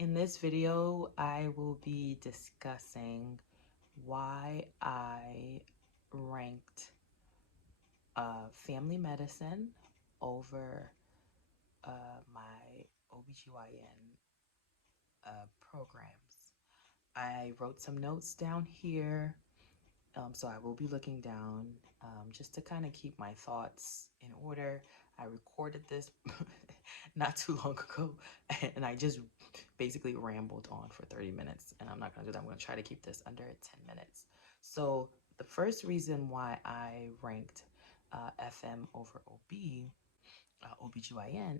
In this video, I will be discussing why I ranked family medicine over my OBGYN programs. I wrote some notes down here, so I will be looking down just to kind of keep my thoughts in order. I recorded this not too long ago, and I just basically rambled on for 30 minutes, and I'm not going to do that. I'm going to try to keep this under 10 minutes. So the first reason why I ranked FM over OBGYN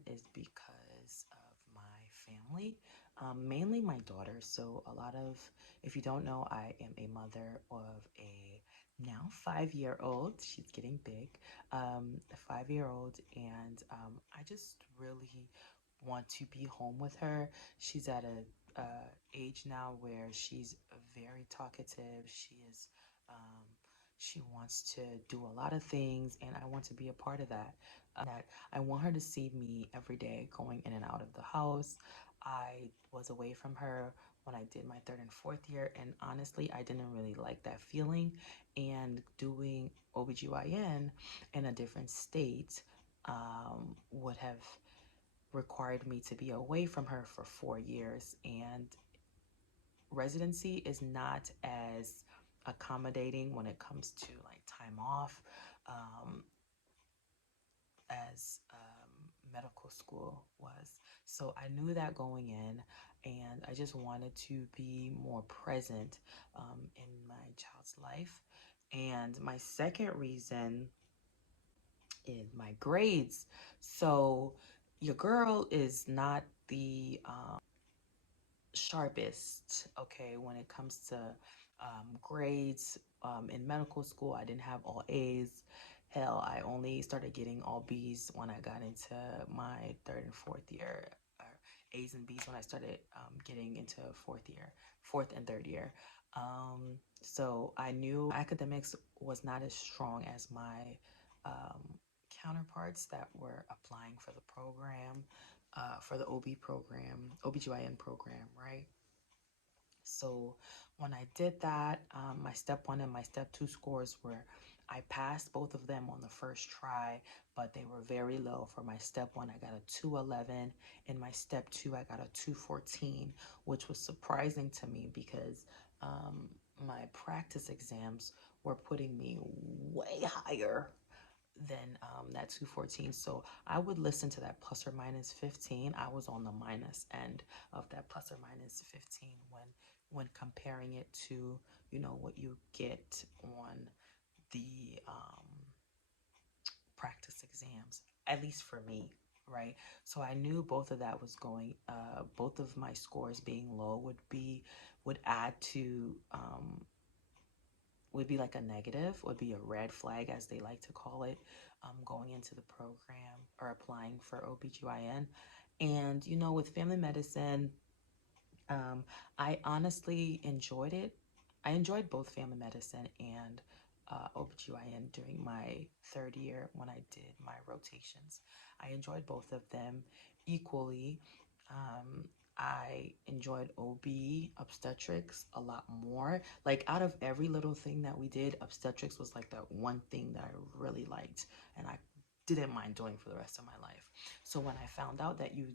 is because of my family, mainly my daughter. So a lot of, if you don't know, I am a mother of a now 5-year old. She's getting big, a 5-year old, and I just really want to be home with her. She's at a age now where she's very talkative. Um, she wants to do a lot of things, and I want to be a part of that. That I want her to see me every day going in and out of the house. I was away from her when I did my third and fourth year, and honestly, I didn't really like that feeling. And doing OBGYN in a different state would have required me to be away from her for 4 years. And residency is not as accommodating when it comes to like time off um, as medical school was. So I knew that going in, and I just wanted to be more present in my child's life. And my second reason is my grades. So your girl is not the sharpest, okay, when it comes to grades. In medical school, I didn't have all A's. Hell, I only started getting all B's when I got into my third and fourth year, or A's and B's when I started getting into fourth and third year. So I knew academics was not as strong as my um, counterparts that were applying for the program, for the OBGYN program, right? So when I did that, my step one and my step two scores were, I passed both of them on the first try, but they were very low. For my step one, I got a 211. In my step two, I got a 214, which was surprising to me because my practice exams were putting me way higher than that 214. So I would listen to that plus or minus 15. I was on the minus end of that plus or minus 15 when comparing it to, what you get on the practice exams, at least for me, right? So I knew both of that was going, both of my scores being low would add to would be like a negative, would be a red flag, as they like to call it, going into the program or applying for OBGYN. And, with family medicine, um, I honestly enjoyed it. I enjoyed both family medicine and OBGYN during my third year when I did my rotations. I enjoyed both of them equally. Um, I enjoyed OB obstetrics a lot more. Like out of every little thing that we did, obstetrics was like the one thing that I really liked and I didn't mind doing for the rest of my life. So when I found out that you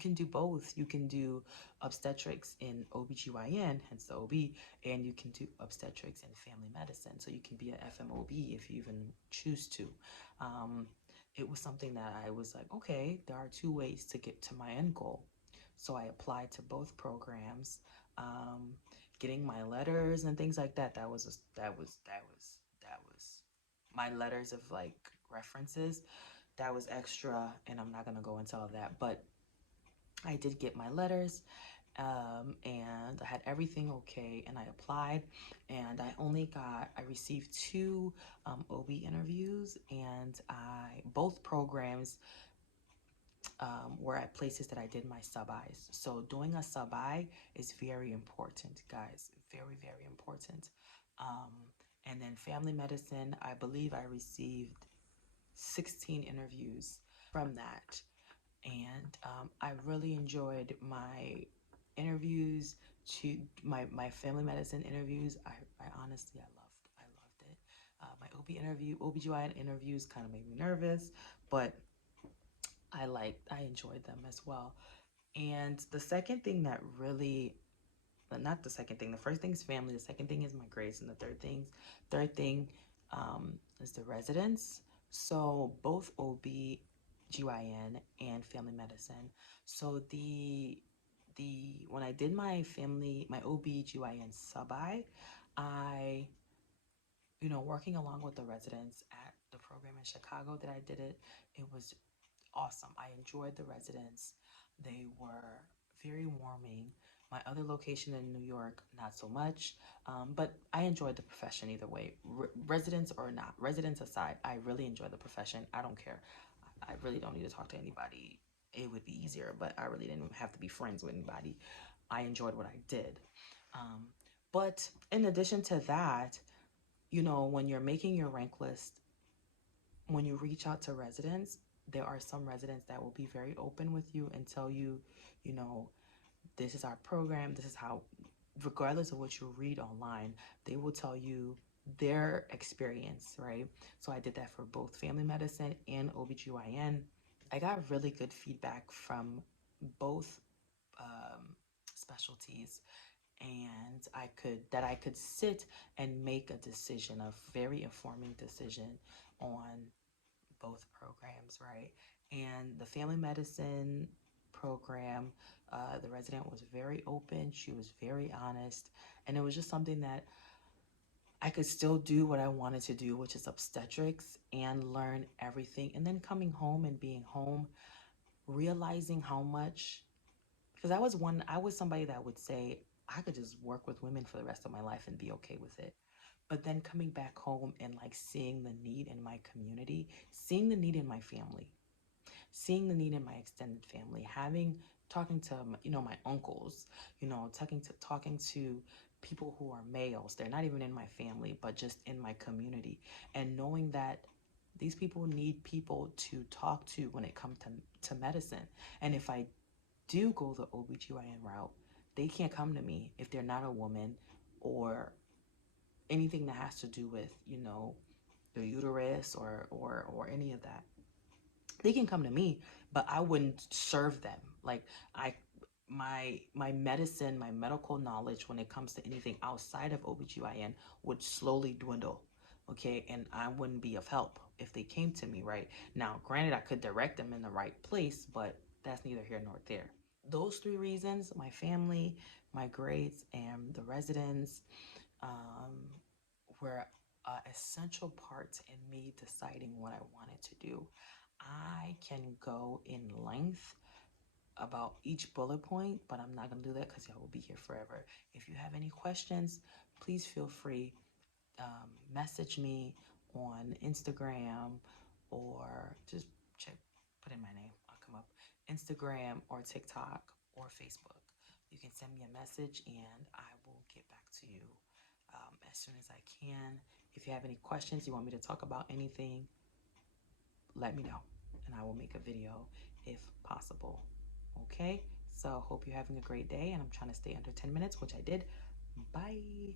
can do both. You can do obstetrics in OBGYN, hence the OB, and you can do obstetrics in family medicine. So you can be an FMOB if you even choose to. Um, it was something that I was like, okay, there are two ways to get to my end goal. So I applied to both programs, getting my letters and things like that. That was my letters of like references. That was extra, and I'm not gonna go into all that, but I did get my letters, and I had everything okay, and I applied, and I received two OB interviews, and both programs were at places that I did my sub-Is. So doing a sub-I is very important, guys, very, very important. Um, and then family medicine, I believe I received 16 interviews from that. And I really enjoyed my interviews to my family medicine interviews, I honestly, I loved it. My OBGYN interviews kind of made me nervous, but I enjoyed them as well. And the second thing that really, not the second thing, the first thing is family, the second thing is my grades, and the third thing is the residence. So both OB/GYN and family medicine. So when I did my OB/GYN I working along with the residents at the program in Chicago that I did it was awesome. I enjoyed the residents. They were very warming. My other location in New York, not so much, but I enjoyed the profession either way. Residents or not, residents aside, I really enjoy the profession. I don't care. I really don't need to talk to anybody. It would be easier, but I really didn't have to be friends with anybody. I enjoyed what I did. Um, but in addition to that, when you're making your rank list, when you reach out to residents, there are some residents that will be very open with you and tell you, you know, this is our program, this is how, regardless of what you read online, they will tell you their experience, right? So I did that for both family medicine and OBGYN. I got really good feedback from both specialties, and I could sit and make a decision, a very informing decision on both programs, right? And the family medicine program, the resident was very open. She was very honest. And it was just something that I could still do what I wanted to do, which is obstetrics, and learn everything. And then coming home and being home, realizing how much, because I was somebody that would say, I could just work with women for the rest of my life and be okay with it. But then coming back home and like seeing the need in my community, seeing the need in my family, seeing the need in my extended family, talking to my uncles, talking to people who are males. They're not even in my family, but just in my community, and knowing that these people need people to talk to when it comes to medicine. And if I do go the OBGYN route, they can't come to me if they're not a woman or anything that has to do with, the uterus or any of that. They can come to me, but I wouldn't serve them. Like I my medicine, my medical knowledge when it comes to anything outside of OBGYN would slowly dwindle. Okay, and I wouldn't be of help if they came to me, right? Now, granted, I could direct them in the right place, but that's neither here nor there. Those three reasons, my family, my grades, and the residents, um, were essential parts in me deciding what I wanted to do. I can go in length about each bullet point, but I'm not going to do that because y'all will be here forever. If you have any questions, please feel free. Message me on Instagram, or just check, put in my name, I'll come up. Instagram or TikTok or Facebook. You can send me a message and I will get back to you as soon as I can. If you have any questions, you want me to talk about anything, let me know and I will make a video if possible. Okay, so hope you're having a great day, and I'm trying to stay under 10 minutes, which I did. Bye.